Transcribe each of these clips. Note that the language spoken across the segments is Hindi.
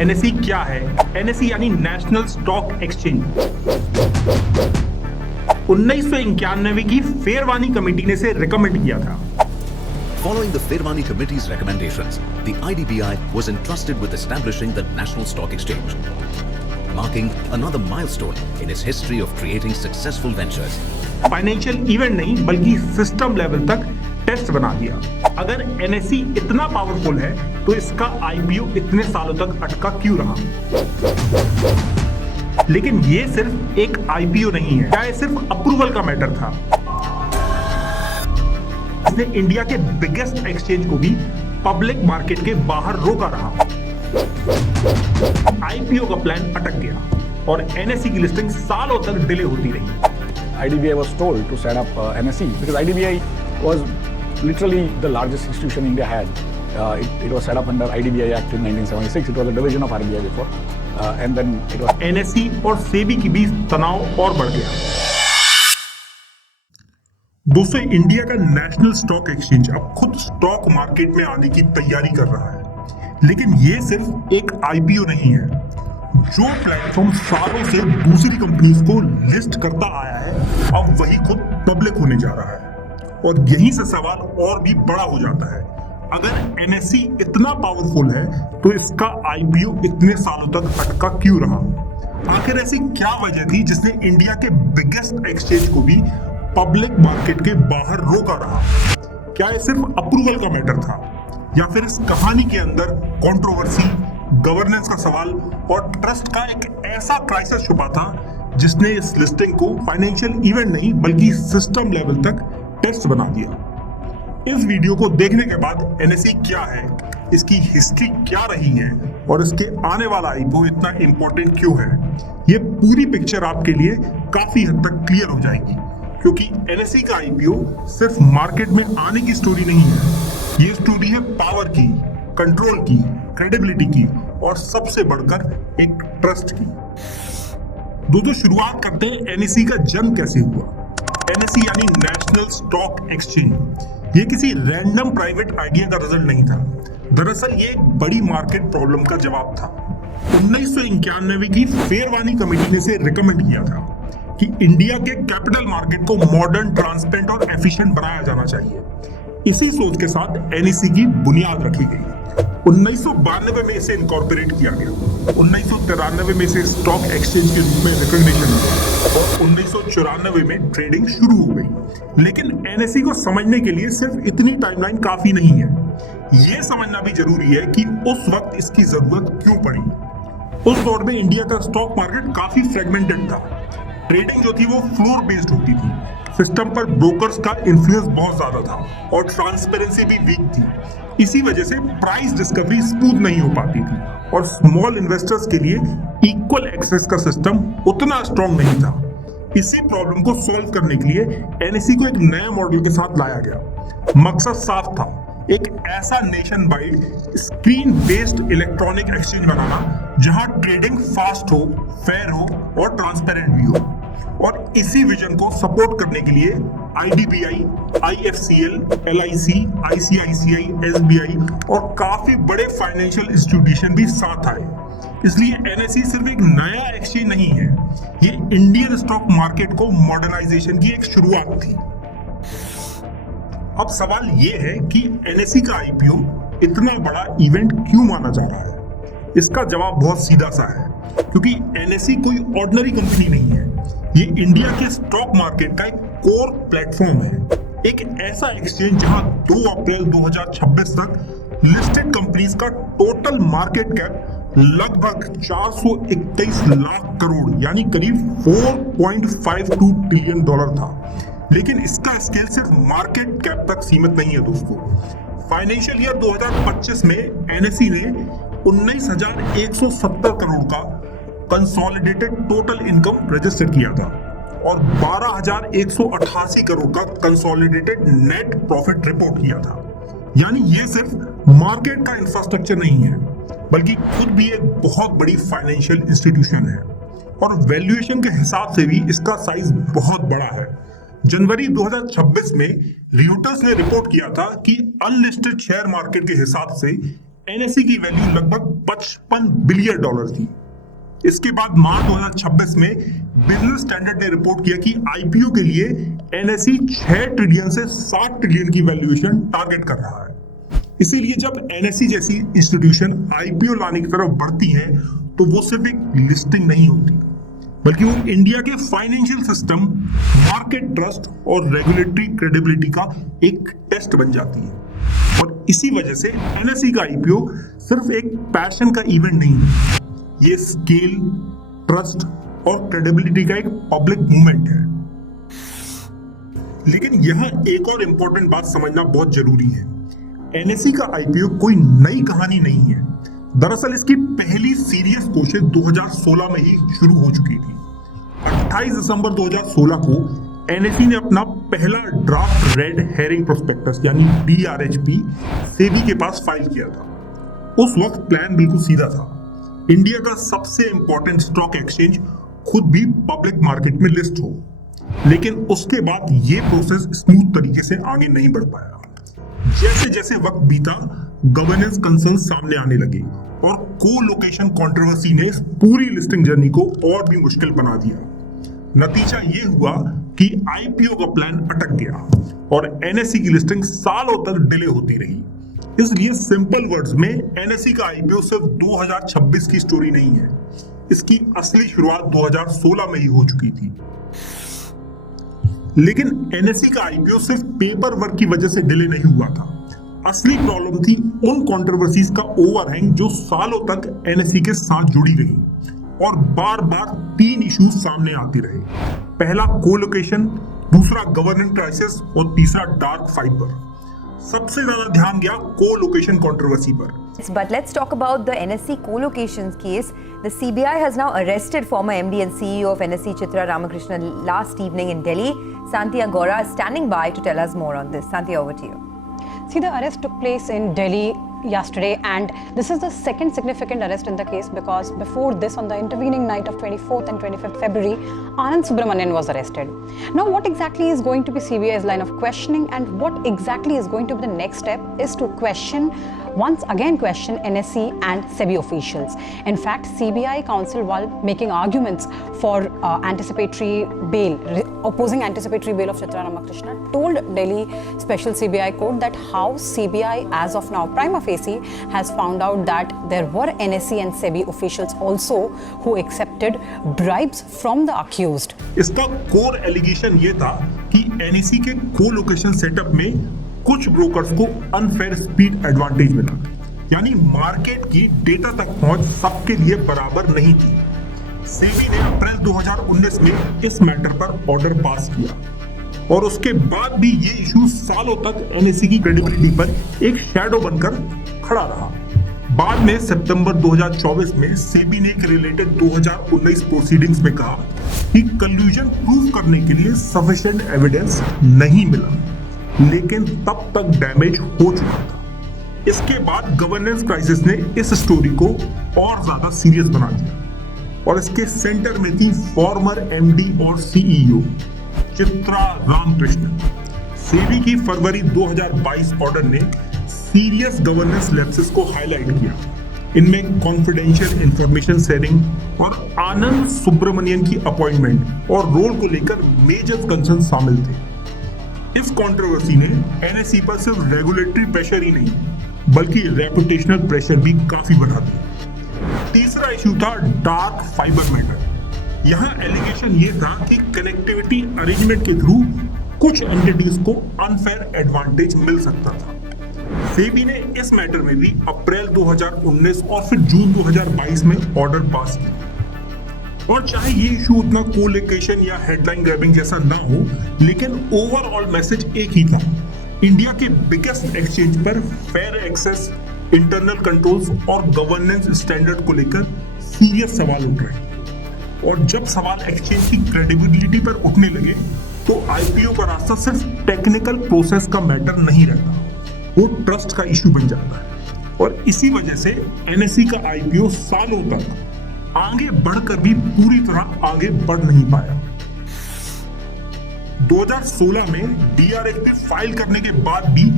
एनएसई क्या है? एनएसई यानी नेशनल स्टॉक एक्सचेंज। 1991 की फेरवानी कमेटी ने इसे रिकमेंड किया था। Following the Fairvani Committee's recommendations, the IDBI was entrusted with establishing the National Stock Exchange, marking another milestone in its history of creating successful ventures. Financial event नहीं बल्कि सिस्टम लेवल तक टेस्ट बना दिया। अगर एनएसई इतना पावरफुल है तो इसका आईपीओ इतने सालों तक अटका क्यों रहा? लेकिन ये सिर्फ एक आईपीओ नहीं है, क्या ये सिर्फ अप्रूवल का मैटर था? इसने इंडिया के बिगेस्ट एक्सचेंज को भी पब्लिक मार्केट के बाहर रोका रहा। आईपीओ का प्लान अटक गया और एनएसई की लिस्टिंग सालों तक डिले होती रही। IDBI was told to set up NSE because IDBI was literally the largest institution India had. It was set up under IDBI Act in 1976. It was a division of RBI before, and then it was. NSE और सेबी के बीच तनाव और बढ़ गया। दोस्तों, इंडिया का नेशनल स्टॉक एक्सचेंज अब खुद स्टॉक मार्केट में आने की तैयारी कर रहा है, लेकिन ये सिर्फ एक आईपीओ नहीं है। जो प्लेटफॉर्म सालों से दूसरी कंपनीज को लिस्ट करता आया है, अब वही खुद पब्लिक होने जा रहा है। और यहीं से सवाल और भी बड़ा हो जाता है, अगर एनएसई इतना पावरफुल है तो इसका आईपीओ इतने सालों तक अटका क्यों रहा? आखिर ऐसी क्या वजह थी जिसने इंडिया के बिगेस्ट एक्सचेंज को भी पब्लिक मार्केट के बाहर रोका रहा? क्या ये सिर्फ अप्रूवल का मैटर था, या फिर इस कहानी के अंदर कंट्रोवर्सी, गवर्नेंस का सवाल और ट्रस्ट का एक ऐसा क्राइसिस छुपा था जिसने इस लिस्टिंग को फाइनेंशियल इवेंट नहीं बल्कि सिस्टम लेवल तक टेस्ट बना दिया। इस वीडियो को देखने के बाद एनएसई क्या है, इसकी हिस्ट्री क्या रही है और इसके आने वाला आईपीओ इतना इंपॉर्टेंट क्यों है, ये पूरी पिक्चर आपके लिए काफी हद तक क्लियर हो जाएगी। क्योंकि एनएसई का आईपीओ सिर्फ मार्केट में आने की स्टोरी नहीं है, ये स्टोरी है पावर की, कंट्रोल की, क्रेडिबिलिटी की और सबसे बढ़कर एक ट्रस्ट की। दोस्तों, शुरुआत करते हैं एनएसई का जन्म कैसे हुआ। एनएसई यानी नेशनल स्टॉक एक्सचेंज, ये किसी रैंडम प्राइवेट आइडिया का रिजल्ट नहीं था। दरअसल ये एक बड़ी मार्केट प्रॉब्लम का जवाब था। 1991 की फेरवानी कमेटी ने इसे रिकमेंड किया था कि इंडिया के कैपिटल मार्केट को मॉडर्न, ट्रांसपेरेंट और एफिशिएंट बनाया जाना चाहिए। इसी सोच के साथ एनएसई की बुनियाद रखी गई। 1992 में इसे इनकॉर्पोरेट किया गया, 1993 में इसे स्टॉक एक्सचेंज के रूप में रिकॉग्निशन हुआ और 1994 में ट्रेडिंग शुरू हो गई। लेकिन एनएसई को समझने के लिए सिर्फ इतनी टाइमलाइन काफी नहीं है, यह समझना भी जरूरी है कि उस वक्त इसकी जरूरत क्यों पड़ी। उस दौर में इंडिया का स्टॉक मार्केट काफी फ्रेगमेंटेड था। ट्रेडिंग जो थी वो फ्लोर बेस्ड होती थी, सिस्टम पर ब्रोकर्स का इन्फ्लुएंस बहुत ज्यादा था और ट्रांसपेरेंसी भी वीक थी। इसी वजह से प्राइस डिस्कवरी स्मूथ नहीं हो पाती थी और स्मॉल इन्वेस्टर्स के लिए इक्वल एक्सेस का सिस्टम उतना स्ट्रॉन्ग नहीं था। इसी प्रॉब्लम को सॉल्व करने के लिए एनएसई को एक नए मॉडल के साथ लाया गया। मकसद साफ था, एक ऐसा nationwide screen based electronic exchange बनाना जहां ट्रेडिंग फास्ट हो, फेयर हो और ट्रांसपेरेंट भी हो। और इसी विजन को सपोर्ट करने के लिए आईडीबीआई, आईएफसीएल, एलआईसी, आईसीआईसीआई, एसबीआई और काफी बड़े फाइनेंशियल इंस्टीट्यूशन भी साथ आए। इसलिए एनएसई सिर्फ एक नया एक्सचेंज नहीं है, ये इंडियन स्टॉक मार्केट को मॉडर्नाइजेशन की एक शुरुआत थी। अब सवाल ये है कि एनएसई का आईपीओ इतना बड़ा इवेंट क्यों माना जा रहा है? इसका जवाब बहुत सीधा सा है, क्योंकि एनएसई कोई ऑर्डिनरी कंपनी नहीं है, ये इंडिया के स्टॉक मार्केट का एक कोर प्लेटफॉर्म है। एक ऐसा एक्सचेंज जहां 2 अप्रैल 2026 तक लिस्टेड कंपनीज का टोटल मार्केट कैप लगभग 421 लाख करोड़ यानी करीब 4.52 ट्रिलियन डॉलर था। लेकिन इसका स्केल सिर्फ मार्केट कैप तक सीमित नहीं है दोस्तों। फाइनेंशियल ईयर 2025 में एनएसई ने 19,170 करोड़ का कंसोलिडेटेड टोटल इनकम रजिस्टर किया था और 12,188 करोड़ का कंसोलिडेटेड नेट प्रॉफिट रिपोर्ट किया था। यानी ये सिर्फ मार्केट का इंफ्रास्ट्रक्चर नहीं है, बल्कि खुद भी एक बहुत बड़ी फाइनेंशियल इंस्टीट्यूशन है और वैल्यूएशन के हिसाब से भी इसका साइज बहुत बड़ा है। जनवरी 2026 में रियूटर्स ने रिपोर्ट किया था कि अनलिस्टेड शेयर मार्केट के हिसाब से एनएसई की वैल्यू लगभग $155 बिलियन थी। इसके बाद मार्च 2026 में बिजनेस स्टैंडर्ड ने रिपोर्ट किया कि आईपीओ के लिए एनएसई 6 ट्रिलियन से 7 ट्रिलियन की वैल्यूएशन टारगेट कर रहा है। इसीलिए जब एनएसई जैसी इंस्टीट्यूशन आईपीओ लाने की तरफ बढ़ती हैं तो वो सिर्फ एक लिस्टिंग नहीं होती, बल्कि वो इंडिया के फाइनेंशियल सिस्टम, मार्केट ट्रस्ट और रेगुलेटरी क्रेडिबिलिटी का एक टेस्ट बन जाती है। और इसी वजह से एनएसई का आईपीओ सिर्फ एक पैशन का इवेंट नहीं है, ये स्केल, ट्रस्ट और क्रेडिबिलिटी का एक पब्लिक मूवमेंट है। लेकिन यहां एक और इंपॉर्टेंट बात समझना बहुत जरूरी है। एनएसई का आईपीओ कोई नई कहानी नहीं है। दरअसल इसकी पहली सीरियस कोशिश 2016 में ही शुरू हो चुकी थी। 28 दिसंबर 2016 को एनएसई ने अपना पहला ड्राफ्ट रेड हेरिंग प्रोस्पेक्टस यानी डीआरएचपी सेबी के पास फाइल किया था। उस वक्त प्लान बिल्कुल सीधा था। इंडिया का सबसे इंपॉर्टेंट स्टॉक एक्सचेंज खुद भी पब्लिक मार्केट में लिस्ट हो। लेकिन उसके बाद ये प्रोसेस स्मूथ तरीके से आगे नहीं बढ़ पाया। जैसे जैसे वक्त बीता, गवर्नेंस कंसर्न सामने आने लगे और को-लोकेशन कंट्रोवर्सी ने इस पूरी लिस्टिंग जर्नी को और भी मुश्किल बना दिया। नतीजा ये हुआ कि आईपीओ का प्लान अटक गया और एनएसई की लिस्टिंग सालों तक डिले होती रही। इसलिए सिंपल वर्ड्स में एनएसई का आईपीओ सिर्फ 2026 की स्टोरी नहीं है, इसकी असली शुरुआत 2016 में ही हो चुकी थी। लेकिन एनएसई का आईपीओ सिर्फ पेपर वर्क की वजह से डिले नहीं हुआ था। असली प्रॉब्लम थी उन कंट्रोवर्सीज का ओवरहैंग जो सालों तक एनएसई के साथ जुड़ी रही और बार बार 3 इश्यूज सामने आते रहे। पहला कोलोकेशन, दूसरा गवर्नेंस क्राइसिस और तीसरा डार्क फाइबर। सबसे ज्यादा ध्यान गया co-location controversy पर। But let's talk about the NSE co-locations case. The CBI has now arrested former MD and CEO of NSE Chitra Ramakrishna last evening in Delhi. Santhi Agora is standing by to tell us more on this. Santhi, over to you. See, the arrest took place in Delhi yesterday, and this is the second significant arrest in the case because before this, on the intervening night of 24th and 25th February, Anand Subramanian was arrested. Now, what exactly is going to be CBI's line of questioning and what exactly is going to be the next step is to once again question NSE and SEBI officials. In fact, CBI counsel, while making arguments for anticipatory bail, opposing anticipatory bail of Chitra Ramakrishna, told Delhi Special CBI Court that how CBI as of now prima facie has found out that there were NSE and SEBI officials also who accepted bribes from the accused. इसका कोर एलिगेशन ये था कि एनएसई के को-लोकेशन सेटअप में कुछ ब्रोकर्स को अनफेयर स्पीड एडवांटेज मिला, यानी मार्केट की डेटा तक पहुंच सबके लिए बराबर नहीं थी। सेबी ने अप्रैल 2019 में इस मैटर पर ऑर्डर पास किया और उसके बाद भी ये इशू सालों तक एनएसई की क्रेडिबिलिटी पर एक शैडो बनकर खड़ा रहा। बाद में सितंबर 2024 में सेबी ने एक रिलेटेड 2019 प्रोसीडिंग्स में कहा कि कल्यूजन प्रूव करने के लिए सफिशिएंट एविडेंस नहीं मिला, लेकिन तब तक डैमेज हो चुका था। इसके बाद गवर्नेंस क्राइसिस ने इस स्टोरी को और ज्यादा सीरियस बना दिया और इसके सेंटर में थी फॉर्मर एमडी और सीईओ चित्रा रामकृष्णन। सेबी की फरवरी 2022 ऑर्डर ने सीरियस गवर्नेंस लैप्सेस को हाईलाइट किया। इनमें कॉन्फिडेंशियल इंफॉर्मेशन शेयरिंग और आनंद सुब्रमण्यन की अपॉइंटमेंट और रोल को लेकर मेजर कंसर्न शामिल थे। इस कंट्रोवर्सी ने एनएसई पर सिर्फ रेगुलेटरी प्रेशर ही नहीं बल्कि रेपुटेशनल प्रेशर भी काफी बढ़ा दिया। तीसरा इशू था डार्क फाइबर मैटर। यहाँ एलिगेशन ये था कि कनेक्टिविटी अरेंजमेंट के थ्रू कुछ एंटिटीज को अनफेयर एडवांटेज मिल सकता था। सेबी ने इस मैटर में भी अप्रैल 2019 और फिर जून 2022 में ऑर्डर पास किया। और चाहे ये इशू उतना कोलोकेशन या हेडलाइन ग्रैबिंग जैसा ना हो, लेकिन ओवरऑल मैसेज एक ही था। इंडिया के बिगेस्ट एक्सचेंज पर फेयर एक्सेस, इंटरनल कंट्रोल्स और गवर्नेंस स्टैंडर्ड को लेकर सीरियस सवाल उठ रहे। और जब सवाल एक्सचेंज की क्रेडिबिलिटी पर उठने लगे तो आईपीओ का रास्ता सिर्फ टेक्निकल प्रोसेस का मैटर नहीं रहता, वो ट्रस्ट का इशू बन जाता है। और इसी वजह से एनएसई का आईपीओ सालों तक आगे बढ़कर भी पूरी तरह आगे बढ़ नहीं पाया। 2016 में डीआरएचपी फाइल करने के बाद भी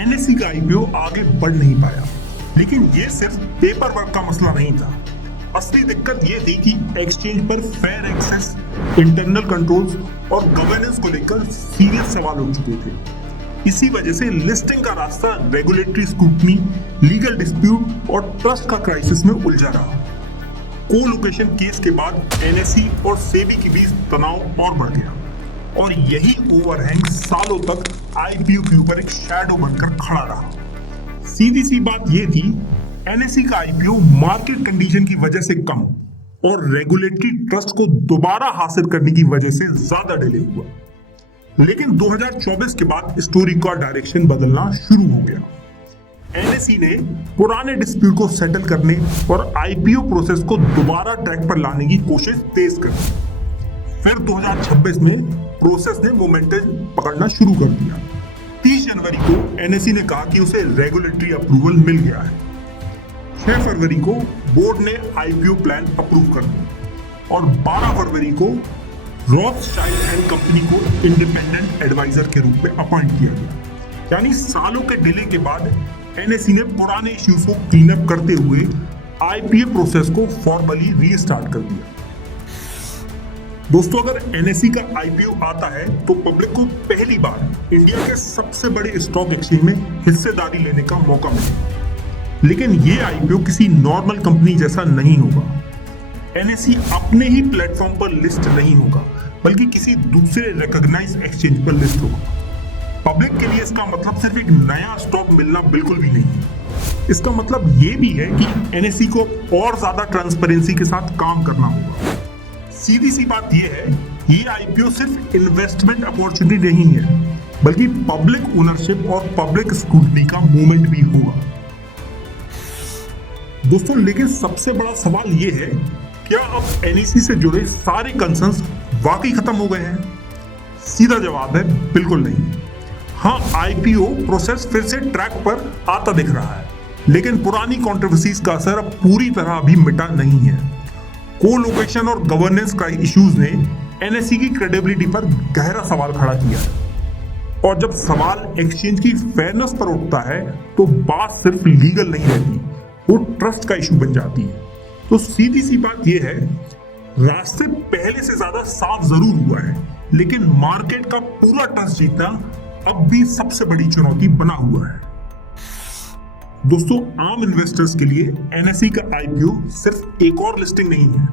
एनएसई का आईपीओ आगे बढ़ नहीं पाया। लेकिन ये सिर्फ पेपर वर्क का मसला नहीं था। असली दिक्कत ये थी कि एक्सचेंज पर फेयर एक्सेस, इंटरनल कंट्रोल्स और गवर्नेंस को लेकर सीरियस सवाल उठ चुके थे। इसी वजह से लिस्टिंग का रास्ता रेगुलेटरी स्क्रूटनी, लीगल डिस्प्यूट और ट्रस्ट का क्राइसिस में उलझा रहा। कोलोकेशन केस के बाद एनएसई और सेबी के बीच तनाव और बढ़ गया और यही ओवरहैंग सालों तक आईपीओ के ऊपर एक शैडो बनकर खड़ा रहा। सीधी सी बात यह थी, एनएसई का आईपीओ मार्केट कंडीशन की वजह से कम और रेगुलेटरी ट्रस्ट को दोबारा हासिल करने की वजह से ज्यादा डिले हुआ। लेकिन 2024 के बाद स्टोरी का डायरेक्शन बदलना शुरू हो गया। एनएसई ने पुराने डिस्प्यूट को सेटल करने और आईपीओ प्रोसेस को दोबारा ट्रैक पर लाने की कोशिश तेज कर दी। फिर 2026 में प्रोसेस ने मोमेंटम पकड़ना शुरू कर दिया। 30 जनवरी को एनएसई ने कहा कि उसे रेगुलेटरी अप्रूवल मिल गया है। 6 फरवरी को बोर्ड ने आईपीओ प्लान अप्रूव कर दिया और 12 फरवरी को रॉथस्चाइल्ड एंड कंपनी को इंडिपेंडेंट एडवाइजर के रूप में अपॉइंट किया गया। यानी सालों के डिले के बाद एनएसई ने पुराने इश्यूज को क्लीन अप करते हुए आईपीओ प्रोसेस को फॉर्मली रीस्टार्ट कर दिया। दोस्तों, अगर एनएसई का आईपीओ आता है तो पब्लिक को पहली बार इंडिया के सबसे बड़े स्टॉक एक्सचेंज में हिस्सेदारी लेने का मौका मिलेगा। लेकिन ये आईपीओ किसी नॉर्मल कंपनी जैसा नहीं होगा। एनएसई अपने ही प्लेटफॉर्म पर लिस्ट नहीं होगा, बल्कि किसी दूसरे रिकॉग्नाइज एक्सचेंज पर लिस्ट होगा। पब्लिक के लिए इसका मतलब सिर्फ एक नया स्टॉक मिलना बिल्कुल भी नहीं है। इसका मतलब ये भी है कि एनएसई को और ज्यादा ट्रांसपेरेंसी के साथ काम करना होगा। सीधी सी बात यह है, ये आईपीओ सिर्फ इन्वेस्टमेंट अपॉर्चुनिटी नहीं है, बल्कि पब्लिक ओनरशिप और पब्लिक स्क्रूटनी का मूवमेंट भी होगा। दोस्तों, लेकिन सबसे बड़ा सवाल ये है, क्या अब एनएसई से जुड़े सारे कंसर्न्स वाकई खत्म हो गए हैं? सीधा जवाब है, बिल्कुल नहीं। हाँ, आईपीओ प्रोसेस फिर से ट्रैक पर आता दिख रहा है, लेकिन पुरानी कंट्रोवर्सीज का असर अब पूरी तरह अभी मिटा नहीं है। कोलोकेशन और गवर्नेंस का इश्यूज ने एनएसई की क्रेडिबिलिटी पर गहरा सवाल खड़ा किया है। और जब सवाल एक्सचेंज की फेयरनेस पर उठता है तो बात सिर्फ लीगल नहीं रहती, वो ट्रस्ट का इशू बन जाती है। तो सीधी सी बात यह है, रास्ते पहले से ज्यादा साफ जरूर हुआ है, लेकिन मार्केट का पूरा ट्रस्ट जीतना अब भी सबसे बड़ी चुनौती बना हुआ है। दोस्तों, आम इन्वेस्टर्स के लिए एनएसई का आईपीओ सिर्फ एक और लिस्टिंग नहीं है,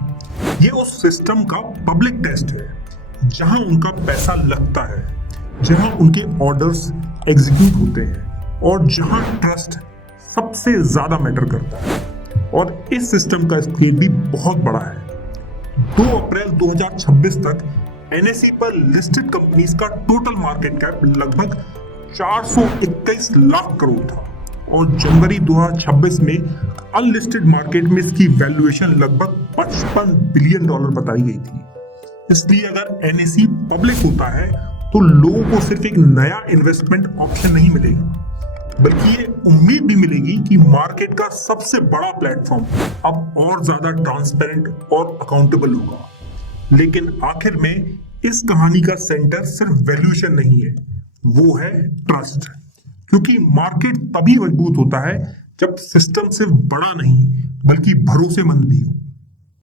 ये उस सिस्टम का पब्लिक टेस्ट है जहां उनका पैसा लगता है, जहां उनके ऑर्डर्स एग्जीक्यूट होते हैं और जहां ट्रस्ट सबसे ज्यादा मैटर करता है। और इस सिस्टम का स्केल भी बहुत बड़ा है। 2 अप्रैल 2026 तक एनएसई पर लिस्टेड कंपनीज का टोटल मार्केट कैप लगभग 421 लाख करोड़ था और जनवरी 2026 में अनलिस्टेड मार्केट में इसकी वैल्यूएशन लगभग $55 बिलियन बताई गई थी। इसलिए अगर एनएसई पब्लिक होता है तो लोगों को सिर्फ एक नया इन्वेस्टमेंट ऑप्शन नहीं मिलेगा, बल्कि ये उम्मीद भी मिलेगी कि मार्केट का सबसे बड़ा प्लेटफॉर्म अब और ज्यादा ट्रांसपेरेंट और अकाउंटेबल होगा। लेकिन आखिर में इस कहानी का सेंटर सिर्फ वैल्यूएशन नहीं है, वो है ट्रस्ट। क्योंकि मार्केट तभी मजबूत होता है जब सिस्टम सिर्फ बड़ा नहीं बल्कि भरोसेमंद भी हो।